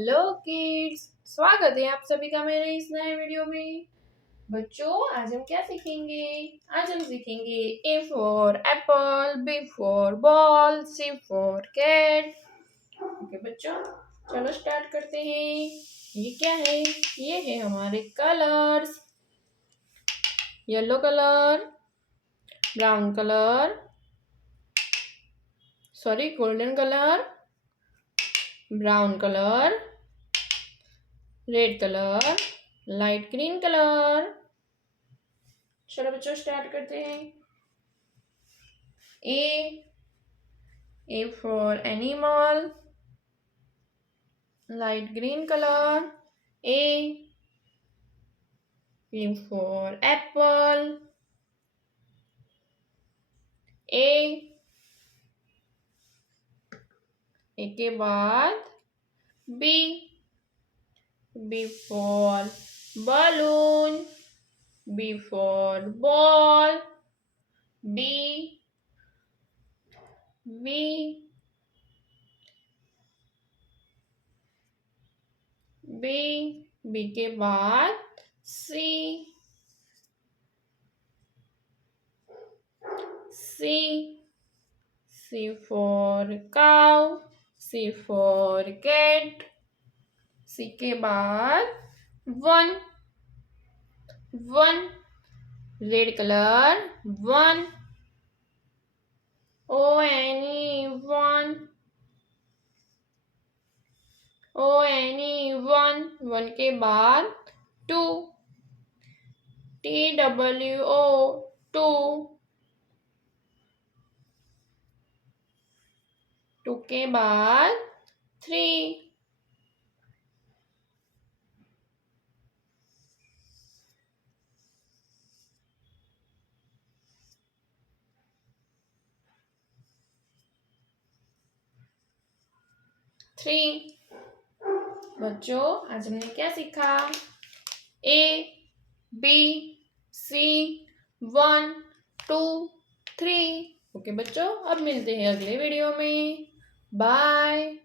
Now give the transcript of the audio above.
Hello kids, स्वागत है आप सभी का मेरे इस नए वीडियो में। बच्चों, आज हम क्या सीखेंगे? आज हम सीखेंगे A for apple, B for ball, C for cat. Okay बच्चों, चलो स्टार्ट करते हैं। ये क्या है? ये है हमारे colours. Yellow colour, brown colour, sorry golden colour, brown colour, red colour, light green colour. चलो बच्चों स्टार्ट करते हैं। A for animal, light green color. A for apple. A के बाद B for balloon. B for ball. B के बाद C for cow. C for cat. C के बाद 1 रेड कलर 1 1 के बाद 2 2 के बाद 3 बच्चों, आज हमने क्या सीखा? A B C 1 2 3। ओके बच्चों, अब मिलते हैं अगले वीडियो में। बाय।